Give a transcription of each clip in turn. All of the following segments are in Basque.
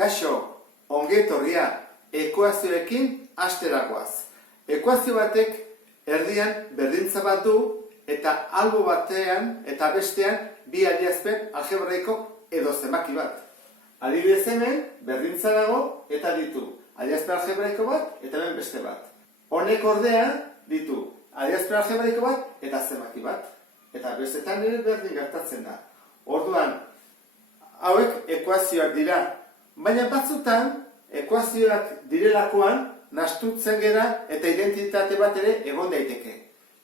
Kaixo, ongetorria, ekuazioekin hasterakoaz. Ekuazio batek erdian berdintza bat du eta albo batean eta bestean bi adierazpen algebraiko edo zenbaki bat. Adibidez hemen berdintza dago eta ditu adierazpen algebraiko bat eta hemen beste bat. Honek ordea ditu adierazpen algebraiko bat eta zenbaki bat. Eta bestetan ere berdin gertatzen da. Orduan, hauek ekuazioak dira. Baina batzutan, ekuazioak direlakoan nahastutzen gera eta identitate bat ere egon daiteke.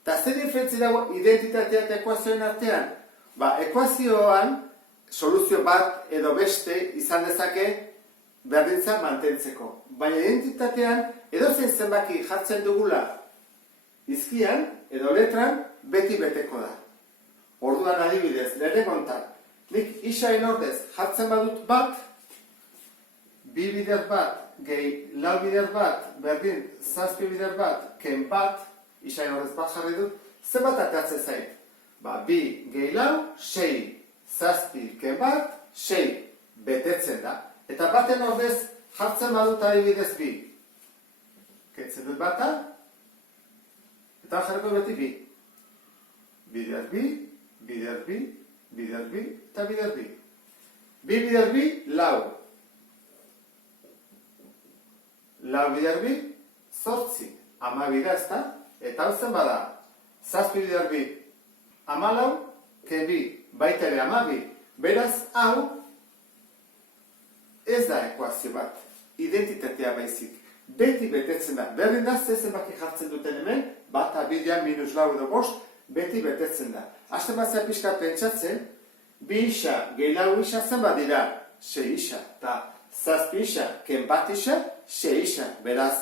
Eta zer diferentzi dago identitatea eta ekuazioen artean? Ekuazioan soluzio bat edo beste izan dezake berdintza mantentzeko. Baina identitatean edozein zenbaki jartzen dugula izkian edo letran beti beteko da. Orduan adibidez, lehenengontan, nik isaren ordez jartzen badut bat, bi bider bat, gehi lau bider bat, berdin zazpi bider bat, ken bat, isaren ordez bat jarri dut, zenbat atatzen zait? Bi gehi lau, 6, zazpi, ken bat, 6, betetzen da. Eta baten ordez jartzen badut adibidez bi. Kentzen dut bata, eta jarriko beti bi. Bider bi, bider bi, bider bi, eta bider bi. Bi bider bi, lau. Lau bider bi, 8, 12 da ezta? Eta hau zen bada, zazpi bider bi, 14, ken bi, baita ere 12. Beraz, hau, ez da ekuazio bat, identitatea baizik. Beti betetzen da. Berdin da, zenbaki jartzen duten hemen, bata bidean minus lau edo bost, beti betetzen da. Hasten batzea pixka pentsatzen, bi isa, gehi lau isa zenbat dira, 6 isa. Eta zazpi isa, ken bat isa, 6 isa. Beraz,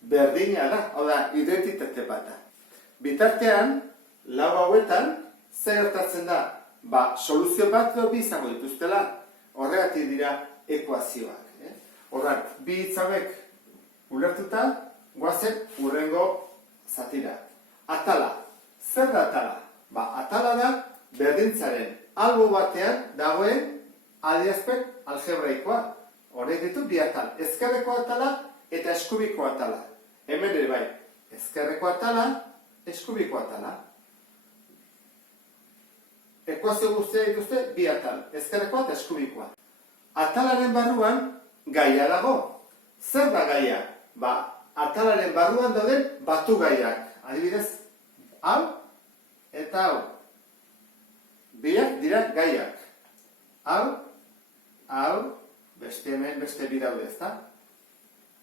berdina da, hau da, identitate bat da. Bitartean, lau hauetan, zer gertatzen da? Soluzio bat edo bi izango dituztela. Horregatik dira ekuazioak. Horran, bi hitz hauek ulertuta, goazen hurrengo zatira. Atala. Zer da atala? Atala da berdintzaren albo batean dagoen adierazpen algebraikoa. Honek ditu bi atal. Ezkerreko atala eta eskubiko atala. Hemen ere bai. Ezkerreko atala, eskubiko atala. Ekuazio guztia dituzte bi atal. Ezkerrekoa eta eskubikoa. Atalaren barruan gaia dago. Zer da gaia? Atalaren barruan dauden batu gaiak. Adibidez, hau eta hau. Biak dira gaiak. Hau, beste hemen, beste bi daude, ezta?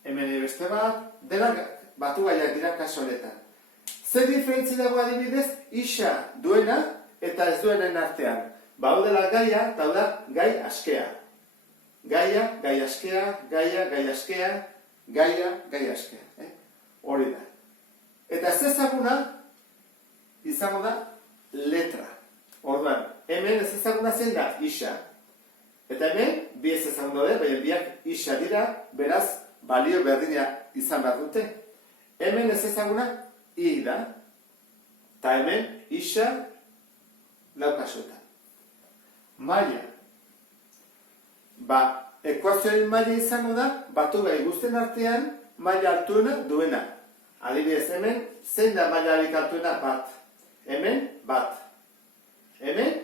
Hemen beste bat, dela batu gaiak dira kaso honetan. Zer diferentzi dago adibidez, isa duena eta ez duenen artean. Hau dela gaia, eta hau da gai askea. Gaia, gai askea, gaia, gai askea, gaia, gai askea. Hori da. Eta ez ezaguna, izango da letra. Orduan, hemen ez ezaguna zein da isa. Eta hemen, bi ez ezaguna da, baina biak isa dira, beraz, balio berdina izan behar dute. Hemen ez ezaguna i da. Eta hemen, isa laukasuetan. Maila. Ekuazioen maila izango da, batu gai guztien artean, maila altuena duena. Adibidez, hemen, zein da mailarik altuena? Bat. Hemen, bat. Hemen,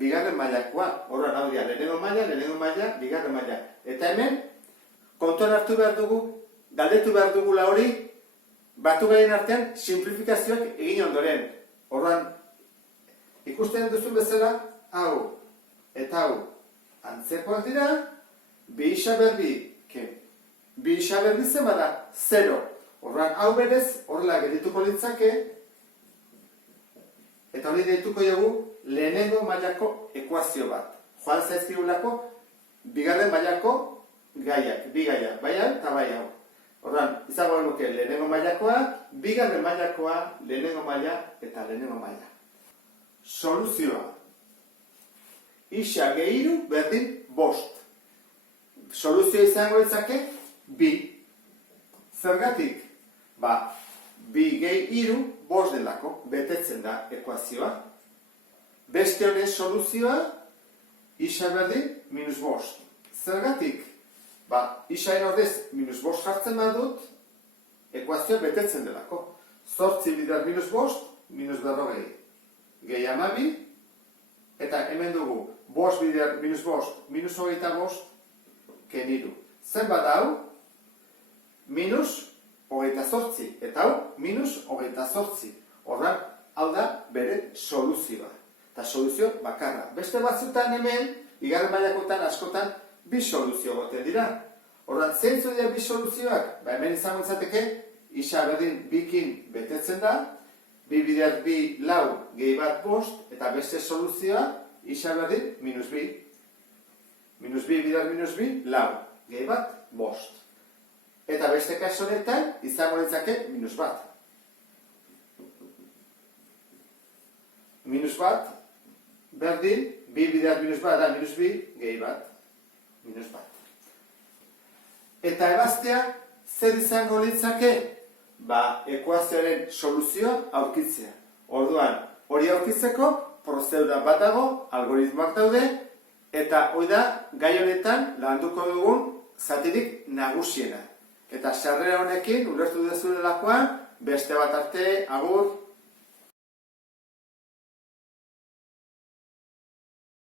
bigarren mailakoa. Horren hau dira, lehenengo maila, bigarren maila. Eta hemen, kontuan hartu behar dugu, galdetu behar dugula hori, batu gaien artean, simplifikazioak egin ondoren. Horren, ikusten duzun bezala, hau, eta hau, antzekoak dira, bi isa berbi, bi isa berbi zen bada, 0. Horran, hau berez, horrela gedituko litzake, eta hori deituko dugu lehenengo mailako ekuazio bat. Joan zaizkigulako, bigarren mailako gaiak, bi gaiak, bai hau eta bai hau. Horran, izango nuke lehenengo mailakoa, bigarren mailakoa, lehenengo maila eta lehenengo maila. Soluzioa. Isa gehiru berdin bost. Soluzioa izango litzake, bi. Zergatik? Bi gehi iru, bost delako, betetzen da ekuazioa. Beste honen soluzioa, isa berdin, minus bost. Zergatik? Isaen ordez minus bost jartzen badut, ekuazioa betetzen delako. 8 bider minus bost, minus berrogei. Gehi 12, eta hemen dugu, bost bider minus bost, minus hogeita bost, keniru. Zenbat hau? Minus hogeita zortzi, eta hau, minus hogeita zortzi. Horran, hau da bere soluzioa. Eta soluzio bakarra. Beste batzutan hemen, igarren mailakotan askotan, bi soluzio goten dira. Horran, zeintzu dira bi soluzioak? Hemen izango izateke, isa berdin bikin betetzen da, bi bider bi lau gehi bat bost, eta beste soluzioa, isa berdin minus bi. Minus bi bider minus bi, lau, gehi bat bost. Eta beste kasu honetan, izango litzake minus bat. Minus bat, berdin, bi bider minus bat da minus bi, gehi bat, minus bat. Eta ebaztea, zer izango litzake? Ekuazioaren soluzioa aurkitzea. Orduan, hori aurkitzeko, prozedura bat dago, algoritmoak daude, eta hori da, gai honetan landuko dugun zatirik nagusiena. Eta sarrera honekin, ulertu dezulelakoan, beste bat arte, agur.